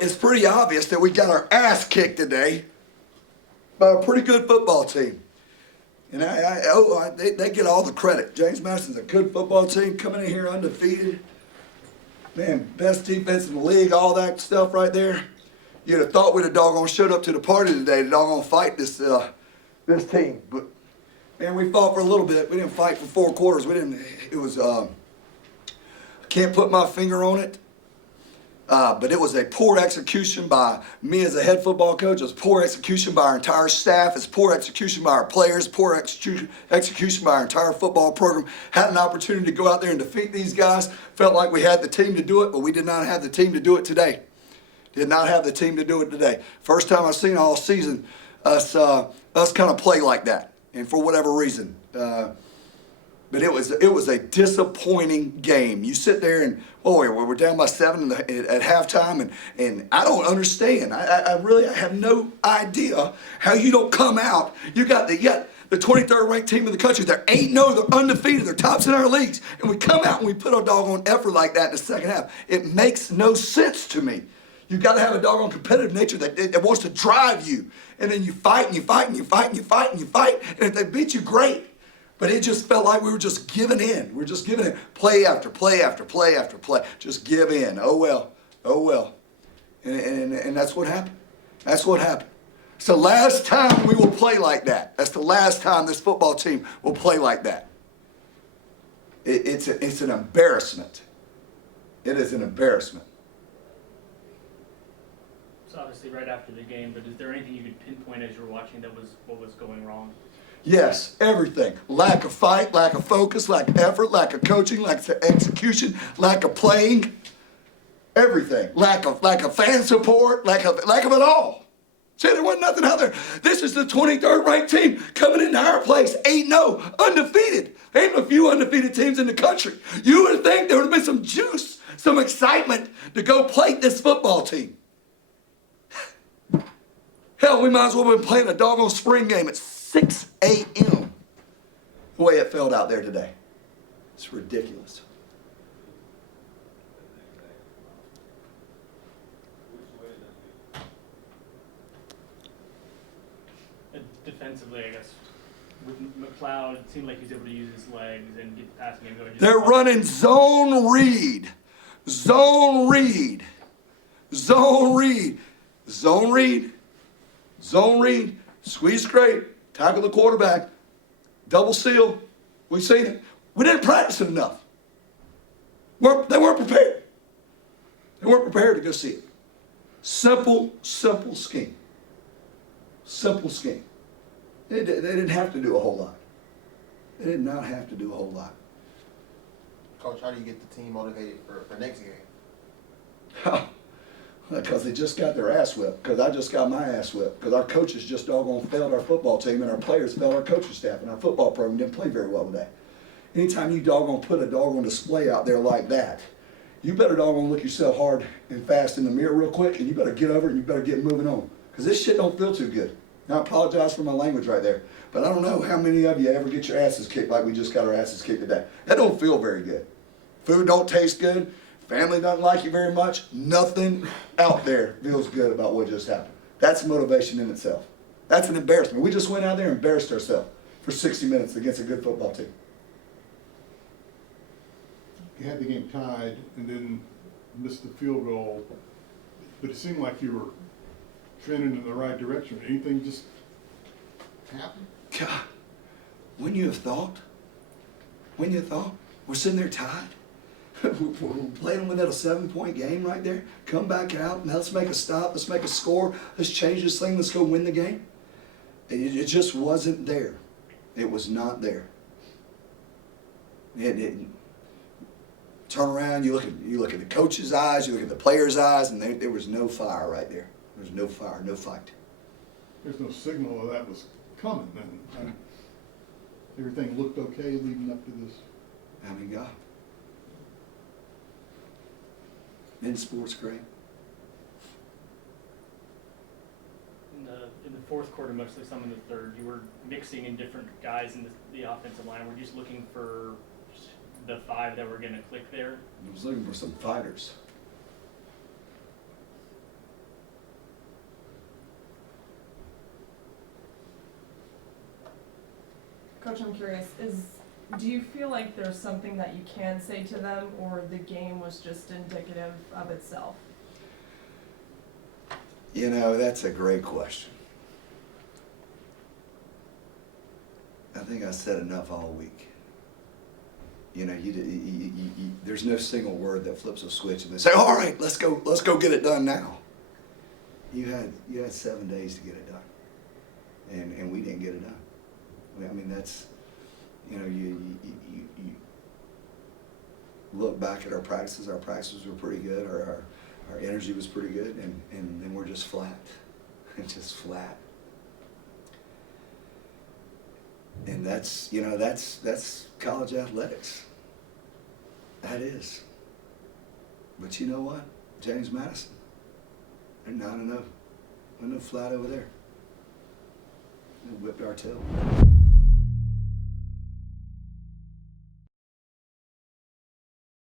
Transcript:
it's pretty obvious that we got our ass kicked today by a pretty good football team. And they get all the credit. James Madison's a good football team, coming in here undefeated. Man, best defense in the league, all that stuff right there. You'd have thought we'd have doggone showed up to the party today to doggone fight this team. But, man, we fought for a little bit. We didn't fight for 4 quarters. It was, I can't put my finger on it. But it was a poor execution by me as a head football coach. It was poor execution by our entire staff. It's poor execution by our players. Poor execution by our entire football program. Had an opportunity to go out there and defeat these guys. Felt like we had the team to do it, but we did not have the team to do it today. Did not have the team to do it today. First time I've seen all season us kind of play like that, and for whatever reason. But it was a disappointing game. You sit there and, we're down by 7 at halftime, and I don't understand. I really have no idea how you don't come out. You got the 23rd ranked team in the country. They're 8-0, they're undefeated, they're tops in our leagues. And we come out and we put a doggone effort like that in the second half. It makes no sense to me. You got to have a doggone competitive nature that wants to drive you. And then you fight and you fight and you fight and you fight and you fight. And if they beat you, great. But it just felt like we were just giving in. We're just giving in. Play after play after play after play. Just give in. Oh well. Oh well. And that's what happened. That's what happened. It's the last time we will play like that. That's the last time this football team will play like that. It's an embarrassment. It is an embarrassment. It's obviously right after the game, but is there anything you could pinpoint as you were watching that was what was going wrong? Yes, everything. Lack of fight, lack of focus, lack of effort, lack of coaching, lack of execution, lack of playing. Everything. Lack of fan support, lack of it all. See, there wasn't nothing out there. This is the 23rd ranked team coming into our place, 8-0, undefeated. There ain't a few undefeated teams in the country. You would think there would have been some juice, some excitement to go play this football team. Hell, we might as well have been playing a doggone spring game at 6 a.m. the way it felt out there today. It's ridiculous. Defensively, I guess, with McLeod, it seemed like he was able to use his legs and get the passing game going. They're running zone read. Zone read. Zone read. Zone read. Zone read. Squeeze scrape. Tackle the quarterback. Double seal. We've seen it. We didn't practice it enough. They weren't prepared. They weren't prepared to go see it. Simple scheme. Simple scheme. They didn't have to do a whole lot. They did not have to do a whole lot. Coach, how do you get the team motivated for next game? Because they just got their ass whipped. Because I just got my ass whipped. Because our coaches just doggone failed our football team, and our players failed our coaching staff, and our football program didn't play very well today. Anytime you doggone put a doggone display out there like that, you better doggone look yourself hard and fast in the mirror real quick, and you better get over it and you better get moving on. Because this shit don't feel too good. Now, I apologize for my language right there, but I don't know how many of you ever get your asses kicked like we just got our asses kicked today. That don't feel very good. Food don't taste good. Family doesn't like you very much. Nothing out there feels good about what just happened. That's motivation in itself. That's an embarrassment. We just went out there and embarrassed ourselves for 60 minutes against a good football team. You had the game tied and then missed the field goal, but it seemed like you were trending in the right direction. Anything just happened? God, when you have thought? When you thought? We're sitting there tied. We're playing them in a 7-point game right there. Come back out and let's make a stop. Let's make a score. Let's change this thing. Let's go win the game. It just wasn't there. It was not there. Turn around. You look at the coach's eyes. You look at the players' eyes, and there was no fire right there. There was no fire, no fight. There's no signal that was coming then. Everything looked okay leading up to this. I mean, God. Men's sports great. In the fourth quarter, mostly some in the third, you were mixing in different guys in the offensive line. We're just looking for the 5 that were going to click there. I was looking for some fighters. Coach, I'm curious, do you feel like there's something that you can say to them, or the game was just indicative of itself? You know, that's a great question. I think I said enough all week. You know, there's no single word that flips a switch and they say, all right, let's go get it done now. You had 7 days to get it done, and we didn't get it done. I mean, that's, you know, you look back at our practices were pretty good, our energy was pretty good, and then we're just flat, just flat. And that's, you know, that's college athletics. That is. But you know what? James Madison, they're 9-0. We're no flat over there. They whipped our tail.